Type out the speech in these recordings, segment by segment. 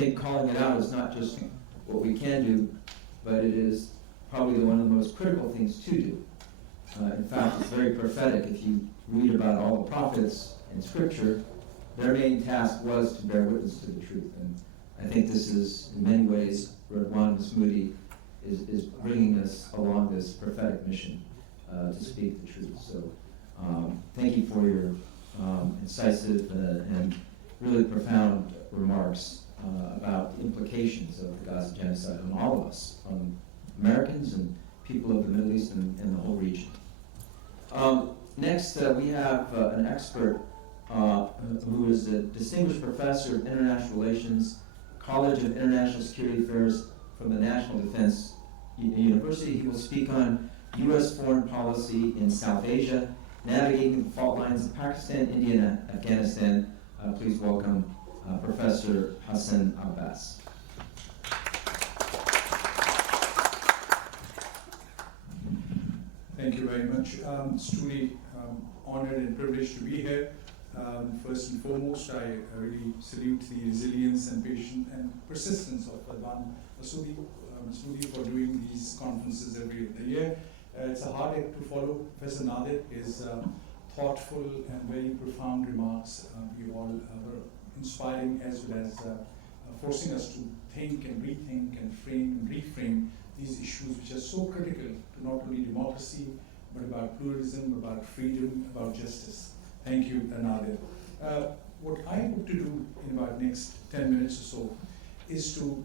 think calling it out is not just what we can do, but it is probably one of the most critical things to do. In fact, it's very prophetic. If you read about all the prophets in Scripture, their main task was to bear witness to the truth. And I think this is, in many ways, Radwan Masmoudi is bringing us along this prophetic mission to speak the truth. So thank you for your incisive and really profound remarks about the implications of the Gaza genocide on all of us, on Americans and people of the Middle East and the whole region. Next, we have an expert who is a distinguished professor of international relations, College of International Security Affairs from the National Defense University. He will speak on U.S. foreign policy in South Asia, navigating the fault lines of Pakistan, India, and Afghanistan. Please welcome Professor Hassan Abbas. Thank you very much. It's truly honored and privileged to be here. First and foremost, I really salute the resilience and patience and persistence of Radwan Masmoudi for doing these conferences every year. It's a hard act to follow. Professor Nadir is thoughtful and very profound remarks. You all were inspiring as well as forcing us to think and rethink and frame and reframe these issues which are so critical to not only democracy, but about pluralism, about freedom, about justice. Thank you, Nadir. What I hope to do in about next 10 minutes or so is to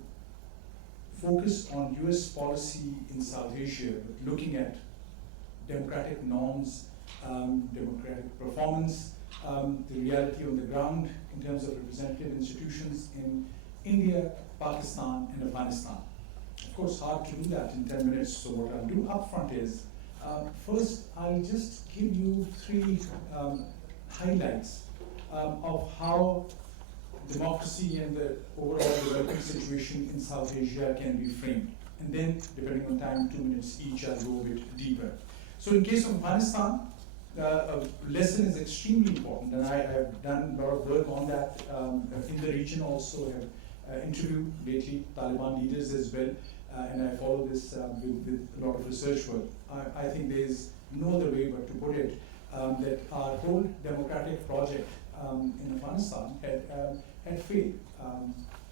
focus on US policy in South Asia, but looking at democratic norms, democratic performance, the reality on the ground in terms of representative institutions in India, Pakistan, and Afghanistan. Of course, hard to do that in 10 minutes, so what I'll do up front is, first, I'll just give you three highlights of how democracy and the overall developing situation in South Asia can be framed. And then, depending on time, 2 minutes each, I'll go a bit deeper. So in case of Afghanistan, a lesson is extremely important, and I have done a lot of work on that in the region also. I have interviewed lately Taliban leaders as well, and I follow this with a lot of research work. I think there is no other way but to put it that our whole democratic project in Afghanistan had failed.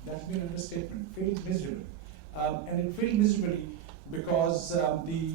That's been an understatement, failed miserably. And it failed miserably because the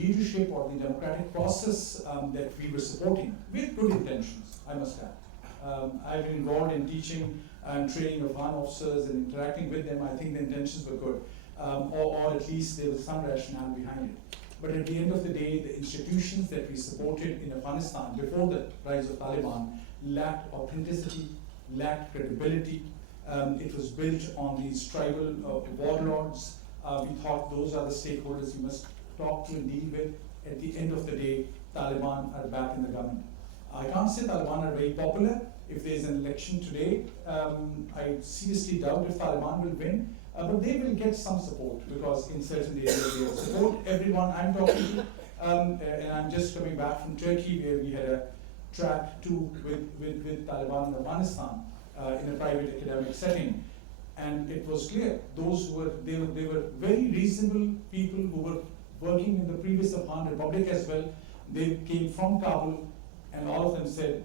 leadership or the democratic process that we were supporting, with good intentions, I must add. I've been involved in teaching and training of armed officers and interacting with them. I think the intentions were good, or at least there was some rationale behind it. But at the end of the day, the institutions that we supported in Afghanistan before the rise of Taliban lacked authenticity, lacked credibility. It was built on these tribal warlords. We thought those are the stakeholders you must talk to and deal with. At the end of the day, Taliban are back in the government. I can't say Taliban are very popular. If there's an election today, I seriously doubt if Taliban will win. But they will get some support because in certain areas they will support everyone I'm talking to. And I'm just coming back from Turkey where we had a track 2 with Taliban in Afghanistan in a private academic setting. And it was clear, those who were, they were very reasonable people who were working in the previous Afghan Republic as well. They came from Kabul and all of them said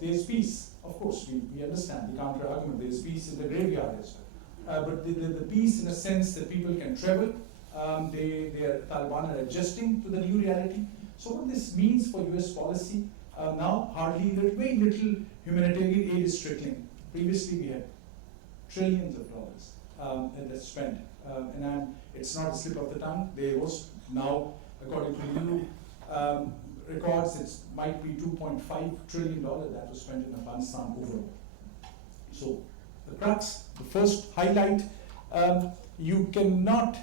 there's peace. Of course, we understand the counter argument, there's peace in the graveyard as well. But the peace in a sense that people can travel, Taliban are adjusting to the new reality. So what this means for US policy, now very little humanitarian aid is trickling. Previously we had trillions of dollars that's spent. It's not a slip of the tongue. There was now, according to new records, it might be $2.5 trillion that was spent in Afghanistan overall. So the crux, the first highlight, you cannot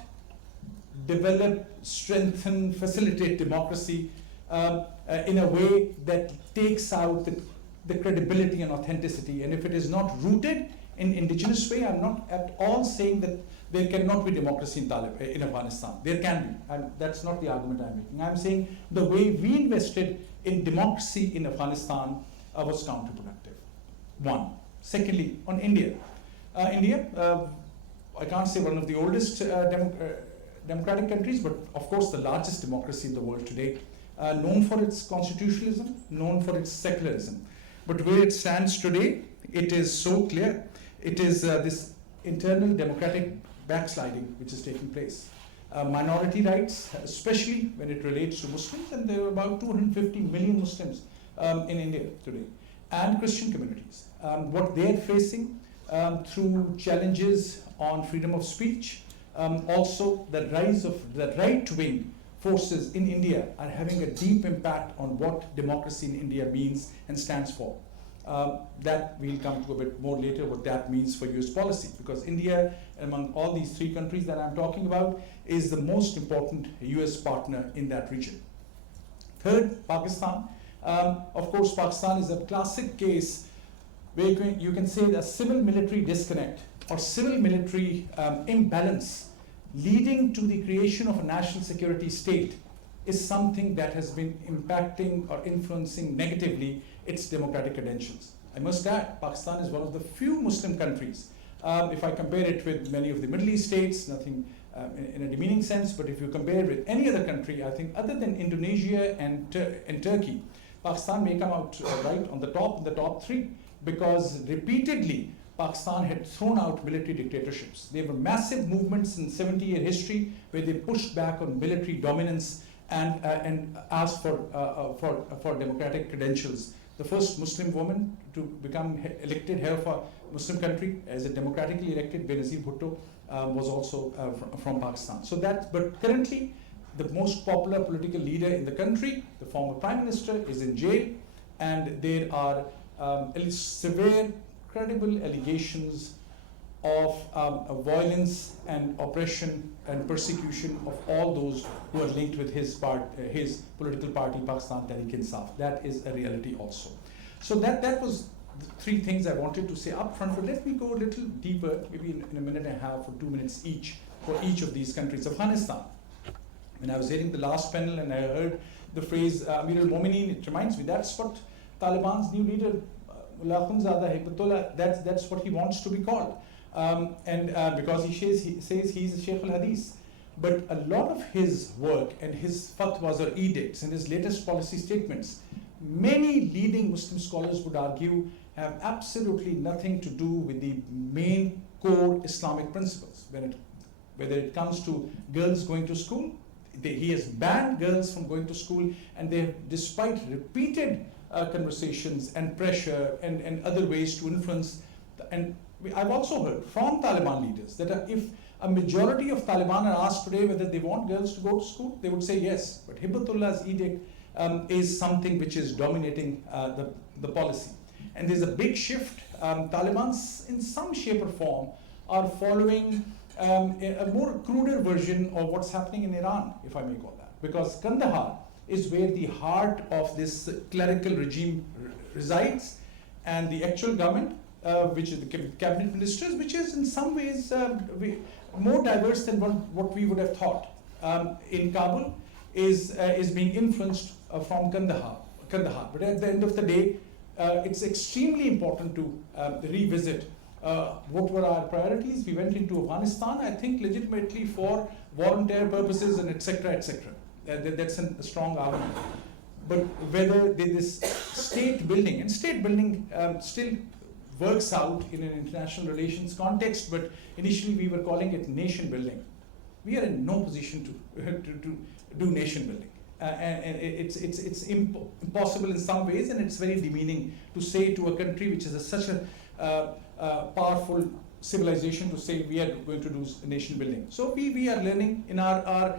develop, strengthen, facilitate democracy in a way that takes out the credibility and authenticity. And if it is not rooted in indigenous way, I'm not at all saying that there cannot be democracy in Afghanistan. There can be, and that's not the argument I'm making. I'm saying the way we invested in democracy in Afghanistan was counterproductive. One. Secondly, on India, India, I can't say one of the oldest democratic countries, but of course the largest democracy in the world today, known for its constitutionalism, known for its secularism. But where it stands today, it is so clear. It is this internal democratic backsliding which is taking place. Minority rights, especially when it relates to Muslims, and there are about 250 million Muslims in India today, and Christian communities. What they're facing through challenges on freedom of speech, also the rise of the right-wing forces in India are having a deep impact on what democracy in India means and stands for. That we'll come to a bit more later, what that means for US policy, because India, among all these three countries that I'm talking about, is the most important US partner in that region. Third, Pakistan. Of course, Pakistan is a classic case where you can say the civil-military disconnect or civil-military imbalance leading to the creation of a national security state is something that has been impacting or influencing negatively its democratic credentials. I must add, Pakistan is one of the few Muslim countries, if I compare it with many of the Middle East states, nothing in a demeaning sense, but if you compare it with any other country, I think other than Indonesia and Turkey, Pakistan may come out right on the top three, because repeatedly Pakistan had thrown out military dictatorships. There were massive movements in 70-year history where they pushed back on military dominance and asked for democratic credentials. The first Muslim woman to become elected head of a Muslim country as a democratically elected, Benazir Bhutto, was also from Pakistan. So but currently, the most popular political leader in the country, the former prime minister, is in jail, and there are severe, credible allegations of violence and oppression and persecution of all those who are linked with his political party, Pakistan Tehreek-e-Insaf. That is a reality also. So that was the three things I wanted to say up front, but let me go a little deeper, maybe in a minute and a half or 2 minutes each, for each of these countries. Afghanistan. When I was hearing the last panel and I heard the phrase Amir al-Momineen, it reminds me that's what Taliban's new leader, Mullah Akhundzada Hibbatullah, that's what he wants to be called. Because he says he's a Sheikh al-Hadith. But a lot of his work and his fatwas or edicts and his latest policy statements, many leading Muslim scholars would argue, have absolutely nothing to do with the main core Islamic principles. Whether it comes to girls going to school, he has banned girls from going to school, and they have, despite repeated conversations and pressure and other ways to influence, and I've also heard from Taliban leaders that if a majority of Taliban are asked today whether they want girls to go to school, they would say yes. But Hibatullah's edict is something which is dominating the policy. And there's a big shift. Taliban, in some shape or form, are following a more cruder version of what's happening in Iran, if I may call that. Because Kandahar is where the heart of this clerical regime resides, and the actual government, which is the cabinet ministers, which is in some ways more diverse than what we would have thought. In Kabul is being influenced from Kandahar. But at the end of the day, it's extremely important to revisit what were our priorities. We went into Afghanistan, I think, legitimately for volunteer purposes and etc. etc. That's a strong argument. But whether this state building, and state building still works out in an international relations context, but initially we were calling it nation building. We are in no position to do nation building. And it's impossible in some ways, and it's very demeaning to say to a country which is such a powerful civilization to say we are going to do nation building. So we are learning in our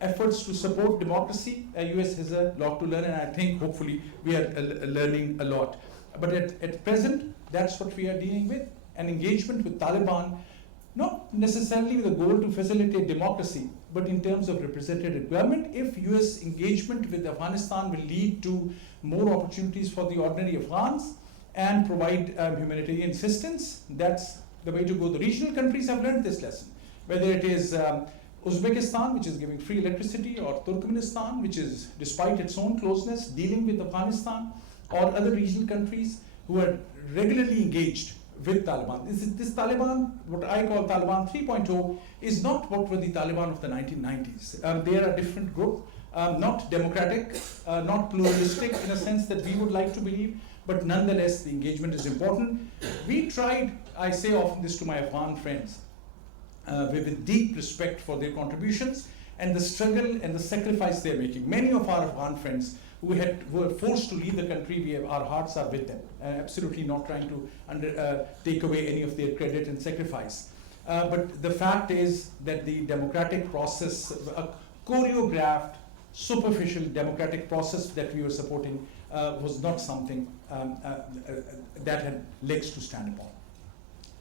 efforts to support democracy. US has a lot to learn, and I think hopefully we are learning a lot. But at present, that's what we are dealing with, an engagement with Taliban, not necessarily with a goal to facilitate democracy, but in terms of representative government. If US engagement with Afghanistan will lead to more opportunities for the ordinary Afghans and provide humanitarian assistance, that's the way to go. The regional countries have learned this lesson, whether it is Uzbekistan, which is giving free electricity, or Turkmenistan, which is, despite its own closeness, dealing with Afghanistan, or other regional countries who are regularly engaged with Taliban. This Taliban, what I call Taliban 3.0, is not what were the Taliban of the 1990s. They are a different group, not democratic, not pluralistic in a sense that we would like to believe, but nonetheless the engagement is important. We tried, I say often this to my Afghan friends, with deep respect for their contributions and the struggle and the sacrifice they're making. Many of our Afghan friends who were forced to leave the country, our hearts are with them, absolutely not trying to take away any of their credit and sacrifice. But the fact is that the democratic process, a choreographed, superficial democratic process that we were supporting was not something that had legs to stand upon.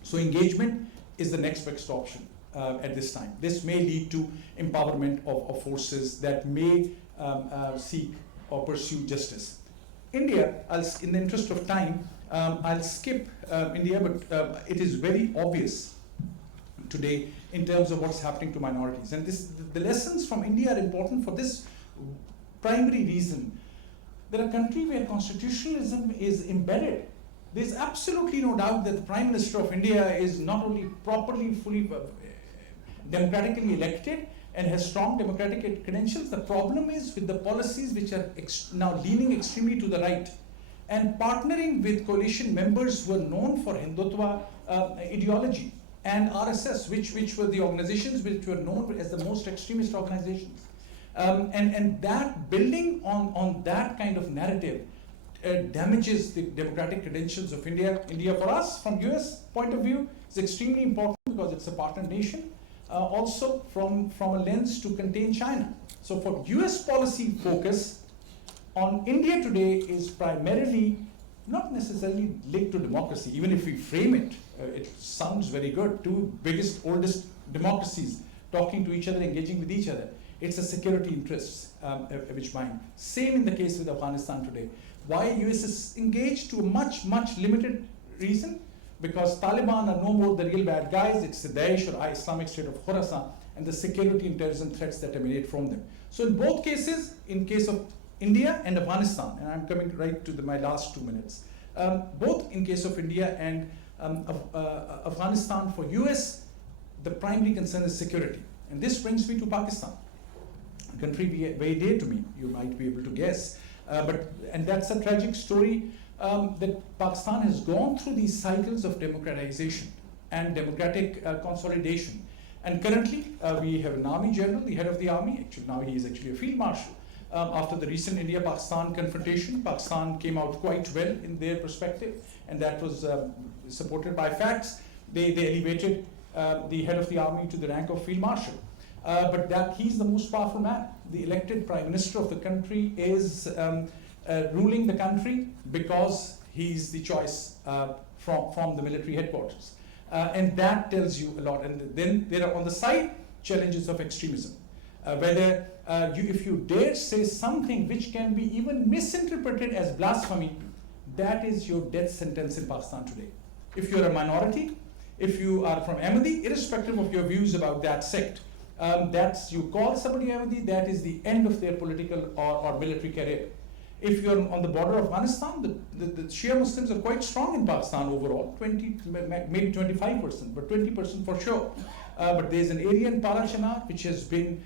So engagement is the next best option at this time. This may lead to empowerment of forces that may seek or pursue justice. India, in the interest of time, I'll skip India, but it is very obvious today in terms of what's happening to minorities. And the lessons from India are important for this primary reason. They're a country where constitutionalism is embedded. There's absolutely no doubt that the Prime Minister of India is not only properly, fully democratically elected and has strong democratic credentials. The problem is with the policies which are now leaning extremely to the right and partnering with coalition members who are known for Hindutva ideology and RSS, which were the organizations which were known as the most extremist organizations. And that building on that kind of narrative damages the democratic credentials of India. India, for us, from US point of view, is extremely important because it's a partner nation. Also from a lens to contain China. So for US policy focus on India today is primarily not necessarily linked to democracy, even if we frame it, it sounds very good. Two biggest, oldest democracies talking to each other, engaging with each other. It's a security interests which bind. Same in the case with Afghanistan today. Why US is engaged to a much limited reason? Because Taliban are no more the real bad guys, it's the Daesh or Islamic State of Khorasan and the security and terrorism threats that emanate from them. So in both cases, in case of India and Afghanistan, and I'm coming right to my last 2 minutes, both in case of India and Afghanistan, for US, the primary concern is security. And this brings me to Pakistan, a country very dear to me, you might be able to guess. And that's a tragic story. That Pakistan has gone through these cycles of democratization and democratic consolidation. And currently, we have an army general, the head of the army, actually now he is actually a field marshal. After the recent India-Pakistan confrontation, Pakistan came out quite well in their perspective, and that was supported by facts. They elevated the head of the army to the rank of field marshal. But that he's the most powerful man. The elected prime minister of the country is ruling the country because he's the choice from the military headquarters. And that tells you a lot. And then there are on the side challenges of extremism. Whether if you dare say something which can be even misinterpreted as blasphemy, that is your death sentence in Pakistan today. If you're a minority, if you are from Ahmadi, irrespective of your views about that sect, you call somebody Ahmadi, that is the end of their political or military career. If you're on the border of Afghanistan, the Shia Muslims are quite strong in Pakistan overall, maybe 25%, but 20% for sure. But there's an area in Parachanar which has been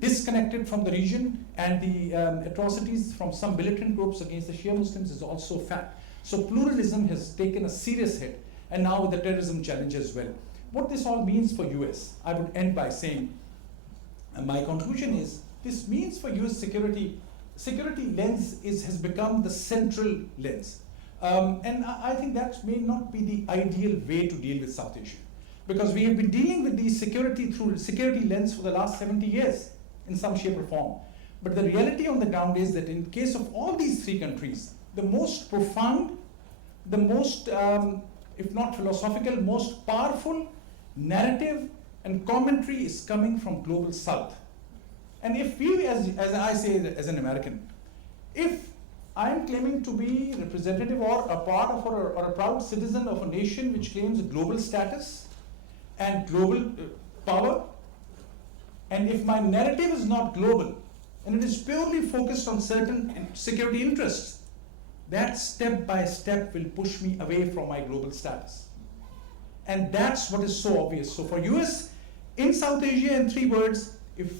disconnected from the region, and the atrocities from some militant groups against the Shia Muslims is also fact. So pluralism has taken a serious hit, and now with the terrorism challenge as well. What this all means for US, I would end by saying, and my conclusion is, this means for US security lens has become the central lens. And I think that may not be the ideal way to deal with South Asia, because we have been dealing with these security through security lens for the last 70 years in some shape or form. But the reality on the ground is that in case of all these three countries, the most profound, the most, if not philosophical, most powerful narrative and commentary is coming from global South. And if we, as I say as an American, if I am claiming to be representative or a part of or a proud citizen of a nation which claims a global status and global power, and if my narrative is not global and it is purely focused on certain security interests, that step by step will push me away from my global status. And that's what is so obvious. So for US, in South Asia, in 3 words, if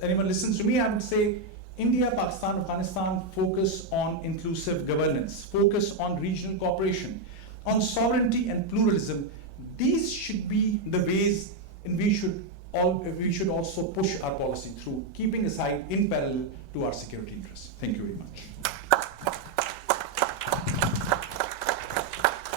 anyone listens to me, I would say India, Pakistan, Afghanistan focus on inclusive governance, focus on regional cooperation, on sovereignty and pluralism. These should be the ways in we should also push our policy through, keeping aside in parallel to our security interests. Thank you very much.